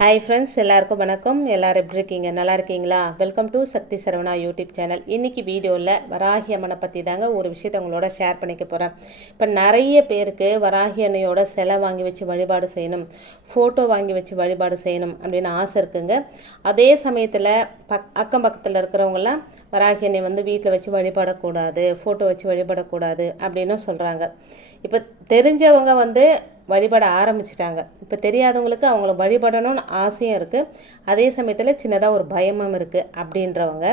Hi friends எல்லாருக்கும் வணக்கம். எல்லாரும் எப்படி இருக்கீங்க? நல்லா இருக்கீங்களா? Welcome to Shakti Saravana YouTube channel. இன்றைக்கி வீடியோவில் வராகி அம்மனை பற்றி தாங்க ஒரு விஷயத்த உங்களோட ஷேர் பண்ணிக்க போகிறேன் இப்போ நிறைய பேருக்கு வராகி அன்னையோட சிலை வாங்கி வச்சு வழிபாடு செய்யணும் ஃபோட்டோ வாங்கி வச்சு வழிபாடு செய்யணும் அப்படின்னு ஆசை இருக்குங்க. அதே சமயத்தில் பக் அக்கம் பக்கத்தில் இருக்கிறவங்களாம் வராகி அன்னை வந்து வீட்டில் வச்சு வழிபடக்கூடாது ஃபோட்டோ வச்சு வழிபடக்கூடாது அப்படின்னு சொல்கிறாங்க இப்போ தெரிஞ்சவங்க வந்து வழிபட ஆரம்பிச்சிட்டாங்க. இப்போ தெரியாதவங்களுக்கு அவங்கள வழிபடணும்னு ஆசையும் இருக்குது அதே சமயத்தில் சின்னதாக ஒரு பயமும் இருக்குது அப்படின்றவங்க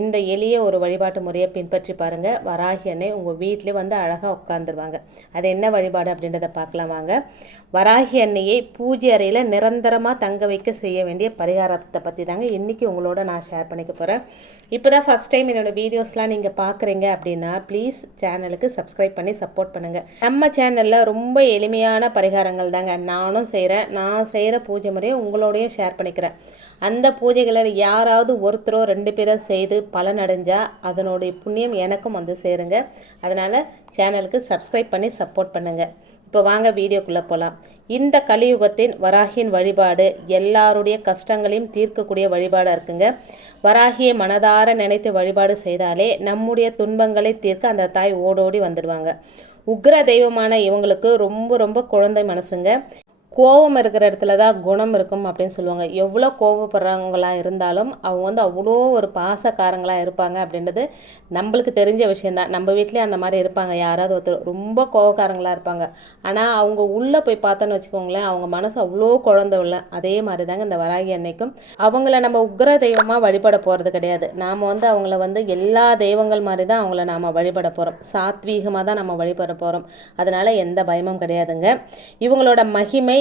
இந்த எளிய ஒரு வழிபாட்டு முறையை பின்பற்றி பாருங்கள் வராகி அன்னை உங்கள் வீட்டிலே வந்து அழகாக உட்காந்துருவாங்க அது என்ன வழிபாடு அப்படின்றத பார்க்கலாம் வாங்க. வராகி அன்னையை பூஜை அறையில் நிரந்தரமாக தங்க வைக்க செய்ய வேண்டிய பரிகாரத்தை பற்றி தாங்க இன்றைக்கி உங்களோட நான் ஷேர் பண்ணிக்க போகிறேன் இப்போ தான் ஃபஸ்ட் டைம் என்னோடய வீடியோஸ்லாம் நீங்கள் பார்க்குறீங்க அப்படின்னா ப்ளீஸ் சேனலுக்கு சப்ஸ்கிரைப் பண்ணி சப்போர்ட் பண்ணுங்கள் நம்ம சேனலில் ரொம்ப எளிமையான பரிகாரங்கள் தாங்க. நானும் செய்கிறேன் நான் செய்கிற பூஜை முறையை உங்களோடையும் ஷேர் பண்ணிக்கிறேன். அந்த பூஜைகளை யாராவது ஒருத்தரோ ரெண்டு பேரோ செய்து பலனடைஞ்சால் அதனுடைய புண்ணியம் எனக்கும் வந்து சேருங்க. அதனால் சேனலுக்கு சப்ஸ்கிரைப் பண்ணி சப்போர்ட் பண்ணுங்கள் இப்போ வாங்க வீடியோக்குள்ளே போகலாம். இந்த கலியுகத்தின் வராகியின் வழிபாடு எல்லாருடைய கஷ்டங்களையும் தீர்க்கக்கூடிய வழிபாடாக இருக்குங்க. வராகியை மனதார நினைத்து வழிபாடு செய்தாலே நம்முடைய துன்பங்களை தீர்க்க அந்த தாய் ஓடோடி வந்துடுவாங்க. உக்ர தெய்வமான இவங்களுக்கு ரொம்ப ரொம்ப குழந்தை மனசுங்க. கோபம் இருக்கிற இடத்துல தான் குணம் இருக்கும் அப்படின்னு சொல்லுவாங்க. எவ்வளோ கோபப்படுறவங்களாக இருந்தாலும் அவங்க வந்து அவ்வளோ ஒரு பாசக்காரங்களாக இருப்பாங்க அப்படின்றது நம்மளுக்கு தெரிஞ்ச விஷயந்தான் நம்ம வீட்லேயே அந்த மாதிரி இருப்பாங்க. யாராவது ஒருத்தர் ரொம்ப கோபக்காரங்களாக இருப்பாங்க. ஆனால் அவங்க உள்ளே போய் பார்த்தோன்னு வச்சுக்கோங்களேன் அவங்க மனசு அவ்வளோ குழந்த உள்ள. அதே மாதிரி தாங்க இந்த வராகி அன்னைக்கும். அவங்கள நம்ம உக்ர தெய்வமாக வழிபட போகிறது கிடையாது. நாம் வந்து அவங்கள வந்து எல்லா தெய்வங்கள் மாதிரி தான் அவங்கள நாம் வழிபட போகிறோம் சாத்வீகமாக தான் நம்ம வழிபட போகிறோம் அதனால் எந்த பயமும் கிடையாதுங்க. இவங்களோட மகிமை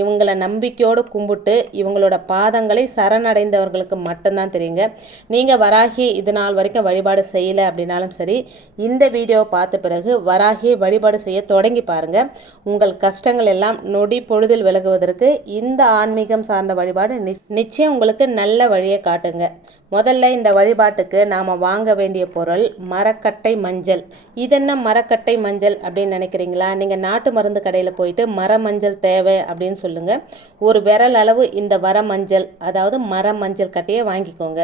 இவங்கள நம்பிக்கையோடு கும்பிட்டு இவங்களோட பாதங்களை சரணடைந்தவர்களுக்கு மட்டும்தான் தெரியுங்க. நீங்கள் வராகி இது நாள் வரைக்கும் வழிபாடு செய்யலை அப்படின்னாலும் சரி இந்த வீடியோவை பார்த்த பிறகு வராகியை வழிபாடு செய்ய தொடங்கி பாருங்கள் உங்கள் கஷ்டங்கள் எல்லாம் நொடி பொழுதில் விலகுவதற்கு இந்த ஆன்மீகம் சார்ந்த வழிபாடு நிச்சயம் உங்களுக்கு நல்ல வழியை காட்டுங்க. முதல்ல இந்த வழிபாட்டுக்கு நாம் வாங்க வேண்டிய பொருள் மரக்கட்டை மஞ்சள். இதென்ன மரக்கட்டை மஞ்சள் அப்படின்னு நினைக்கிறீங்களா? நீங்கள் நாட்டு மருந்து கடையில் போயிட்டு மர மஞ்சள் தேவை அப்படின்னு சொல்லுங்கள் ஒரு விரல் அளவு இந்த வர மஞ்சள் அதாவது மர மஞ்சள் கட்டையை வாங்கிக்கோங்க.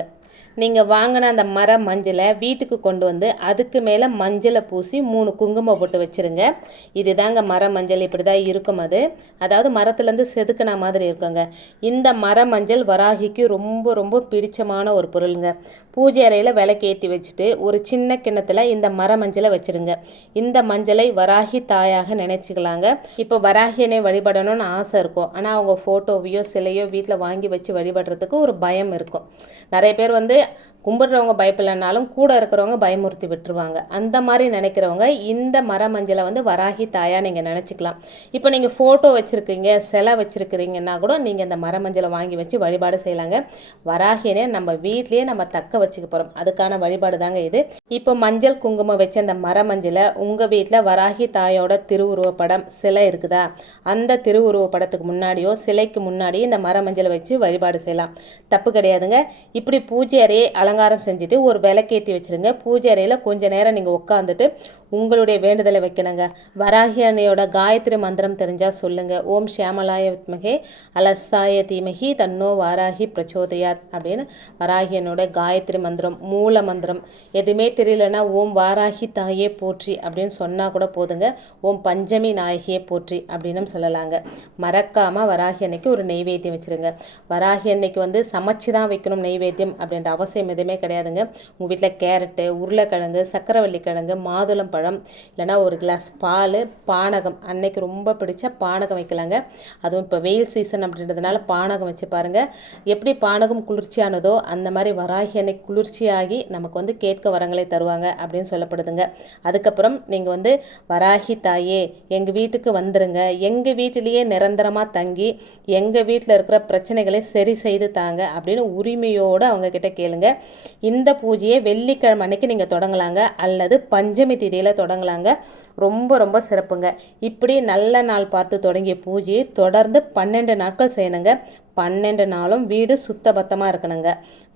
நீங்கள் வாங்கின அந்த மர மஞ்சளை வீட்டுக்கு கொண்டு வந்து அதுக்கு மேலே மஞ்சளை பூசி மூணு குங்குமம் போட்டு வச்சுருங்க. இது தாங்க மர மஞ்சள் இப்படி தான் இருக்கும் அது. அதாவது மரத்துலேருந்து செதுக்கின மாதிரி இருக்குங்க. இந்த மர மஞ்சள் வராகிக்கு ரொம்ப ரொம்ப பிடிச்சமான ஒரு பொருளுங்க. பூஜை அறையில் விளக்கேற்றி வச்சுட்டு ஒரு சின்ன கிண்ணத்தில் இந்த மர மஞ்சளை வச்சுருங்க. இந்த மஞ்சளை வராகி தாயாக நினச்சிக்கலாங்க. இப்போ வராகியனை வழிபடணும்னு ஆசை இருக்கும். ஆனால் அவங்க ஃபோட்டோவையோ சிலையோ வீட்டில் வாங்கி வச்சு வழிபடுறதுக்கு ஒரு பயம் இருக்கும். நிறைய பேர் வந்து கும்பிட்றவங்க பயப்படலைனாலும் கூட இருக்கிறவங்க பயமுறுத்தி விட்டுருவாங்க. அந்த மாதிரி நினைக்கிறவங்க இந்த மர மஞ்சளை வந்து வராகி தாயாக நீங்கள் நினச்சிக்கலாம். இப்போ நீங்கள் ஃபோட்டோ வச்சுருக்கீங்க சிலை வச்சுருக்கிறீங்கன்னா கூட நீங்கள் இந்த மர மஞ்சளை வாங்கி வச்சு வழிபாடு செய்யலாங்க. வராகினே நம்ம வீட்லேயே நம்ம தக்க வச்சுக்க போகிறோம் அதுக்கான வழிபாடு தாங்க இது. இப்போ மஞ்சள் குங்குமம் வச்ச அந்த மர மஞ்சளை உங்கள் வீட்டில் வராகி தாயோட திருவுருவப்படம் சிலை இருக்குதா? அந்த திருவுருவப்படத்துக்கு முன்னாடியோ சிலைக்கு முன்னாடியோ இந்த மர மஞ்சளை வச்சு வழிபாடு செய்யலாம். தப்பு கிடையாதுங்க. இப்படி பூஜை அறையை அலங்காரம் செஞ்சுட்டு ஒரு விளக்கேற்றி வச்சுருங்க. பூஜை அறையில் கொஞ்ச நேரம் நீங்கள் உட்காந்துட்டு உங்களுடைய வேண்டுதலை வைக்கணுங்க. வராகி அன்னையோட காயத்ரி மந்திரம் தெரிஞ்சால் சொல்லுங்கள் ஓம் ஷியாமலாய வித்மகே அலசாய தீமகி தன்னோ வாராகி பிரச்சோதயாத் அப்படின்னு வராகி அன்னையோட காயத்ரி மந்திரம் மூல மந்திரம். எதுவுமே தெரியலனா ஓம் வாராகி தாயே போற்றி அப்படின்னு சொன்னால் கூட போதுங்க. ஓம் பஞ்சமி நாயகியே போற்றி அப்படின்னு சொல்லலாங்க. மறக்காமல் வராகி அன்னைக்கு ஒரு நெய்வேத்தியம் வச்சுருங்க. வராகி அன்னைக்கு வந்து சமைச்சு தான் வைக்கணும் நெய்வேத்தியம் அப்படின்ற அவசியம் எதுவுமே கிடையாதுங்க. உங்கள் வீட்டில் கேரட்டு உருளைக்கிழங்கு சக்கரவள்ளி கிழங்கு மாதுளம் பழம் இல்லைனா ஒரு கிளாஸ் பால் பானகம். அன்னைக்கு ரொம்ப பிடிச்ச பானகம் வைக்கலாங்க. அதுவும் இப்போ வெயில் சீசன் அப்படின்றதுனால பானகம் வச்சு பாருங்கள் எப்படி பானகம் குளிர்ச்சியானதோ அந்த மாதிரி வராகி அன்னைக்கு குளிர்ச்சியாகி நமக்கு வந்து கேட்க வரங்களை தருவாங்க அப்படின்னு சொல்லப்படுதுங்க. அதுக்கப்புறம் நீங்கள் வந்து வராகி தாயே எங்கள் வீட்டுக்கு வந்துருங்க. எங்கள் வீட்டிலேயே நிரந்தரமாக தங்கி எங்கள் வீட்டில் இருக்கிற பிரச்சனைகளை சரி செய்து தாங்க அப்படின்னு உரிமையோடு அவங்க கிட்ட கேளுங்க. இந்த பூஜையை வெள்ளிக்கிழமை அன்னைக்கு நீங்கள் தொடங்கலாங்க. அல்லது பஞ்சமி திதியில் தொடங்கலாங்க. ரொம்ப ரொம்ப சிறப்புங்க. இப்படி நல்ல நாள் பார்த்து தொடங்கிய பூஜையை தொடர்ந்து பன்னெண்டு நாட்கள் செய்யணுங்க. பன்னெண்டு நாளும் வீடு சுத்தபத்தமாக இருக்கணுங்க.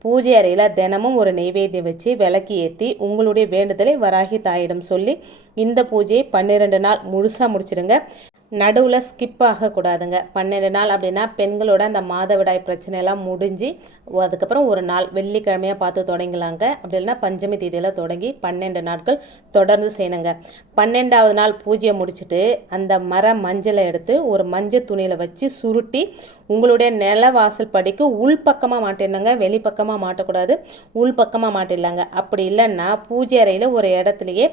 பூஜை அறையில் தினமும் ஒரு நெய்வேத்தியம் வச்சு விளக்கு ஏற்றி உங்களுடைய வேண்டுதலை வராகி தாயிடம் சொல்லி இந்த பூஜையை பன்னிரெண்டு நாள் முழுசாக முடிச்சிடுங்க நடுவில் ஸ்கிப் ஆகக்கூடாதுங்க. பன்னெண்டு நாள் அப்படின்னா பெண்களோட அந்த மாதவிடாய் பிரச்சனையெல்லாம் முடிஞ்சு அதுக்கப்புறம் ஒரு நாள் வெள்ளிக்கிழமையாக பார்த்து தொடங்கலாங்க. அப்படி இல்லைன்னா பஞ்சமி தேதியில் தொடங்கி பன்னெண்டு நாட்கள் தொடர்ந்து செய்யணுங்க. பன்னெண்டாவது நாள் பூஜையை முடிச்சுட்டு அந்த மர மஞ்சளை எடுத்து ஒரு மஞ்சள் துணியில் வச்சு சுருட்டி உங்களுடைய நில வாசல் படிக்கு உள்பக்கமாக மாட்டிடணுங்க. வெளிப்பக்கமாக மாட்டக்கூடாது. உள்பக்கமாக மாட்டிடலாங்க. அப்படி இல்லைன்னா பூஜை அறையில் ஒரு இடத்துலையே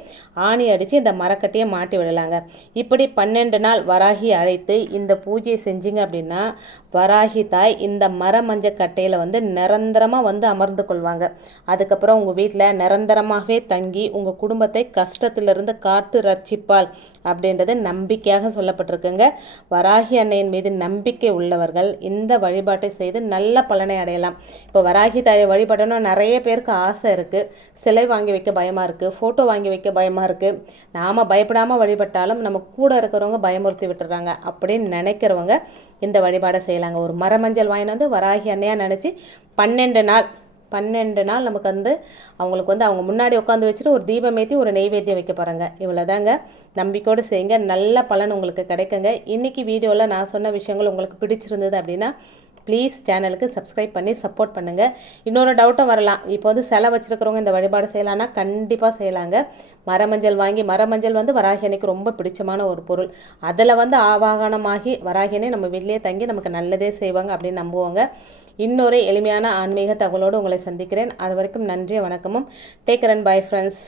ஆணி அடித்து இந்த மரக்கட்டையை மாட்டி விடலாங்க. இப்படி பன்னெண்டு நாள் வராகி அழைத்து இந்த பூஜையை செஞ்சீங்க அப்படின்னா வராகி தாய் இந்த மர மஞ்ச கட்டையில் வந்து நிரந்தரமாக வந்து அமர்ந்து கொள்வாங்க. அதுக்கப்புறம் உங்கள் வீட்டில் நிரந்தரமாகவே தங்கி உங்கள் குடும்பத்தை கஷ்டத்திலிருந்து காத்து ரட்சிப்பாள் அப்படின்றது நம்பிக்கையாக சொல்லப்பட்டிருக்குங்க. வராகி அன்னையின் மீது நம்பிக்கை உள்ளவர்கள் இந்த வழிபாட்டை செய்து நல்ல பலனை அடையலாம். இப்போ வராகி தாயை வழிபடணும் நிறைய பேருக்கு ஆசை இருக்குது சிலை வாங்கி வைக்க பயமாக இருக்குது ஃபோட்டோ வாங்கி வைக்க பயமாக இருக்குது நாம் பயப்படாமல் வழிபட்டாலும் நம்ம கூட இருக்கிறவங்க பயமுறுத்தி விட்டுறாங்க அப்படின்னு நினைக்கிறவங்க இந்த வழிபாடை செய்யலாங்க. ஒரு மரமஞ்சள் வாங்கிட்டு வந்து வராகி அன்னையாக நினச்சி பன்னெண்டு நாள் பன்னெண்டு நாள் நமக்கு வந்து அவங்களுக்கு வந்து அவங்க முன்னாடி உட்காந்து வச்சுட்டு ஒரு தீபம் ஏற்றி ஒரு நெய்வேத்தியம் வைக்க போகிறாங்க இவ்வளோதாங்க நம்பிக்கையோடு செய்யுங்க. நல்ல பலன் உங்களுக்கு கிடைக்குங்க. இன்றைக்கி வீடியோவில் நான் சொன்ன விஷயங்கள் உங்களுக்கு பிடிச்சிருந்தது அப்படின்னா ப்ளீஸ் சேனலுக்கு சப்ஸ்கிரைப் பண்ணி சப்போர்ட் பண்ணுங்கள் இன்னொரு டவுட்டும் வரலாம். இப்போ வந்து செலை வச்சுருக்கிறவங்க இந்த வழிபாடு செய்யலான்னா கண்டிப்பாக செய்யலாங்க. மரமஞ்சள் வாங்கி மரமஞ்சள் வந்து வராகினைக்கு ரொம்ப பிடிச்சமான ஒரு பொருள். அதில் வந்து ஆவாகனமாகி வராகினை நம்ம வீட்லேயே தங்கி நமக்கு நல்லதே செய்வாங்க அப்படின்னு நம்புவாங்க. இன்னொரு எளிமையான ஆன்மீக தகவலோடு உங்களை சந்திக்கிறேன். அது வரைக்கும் நன்றி வணக்கமும். Take run bye friends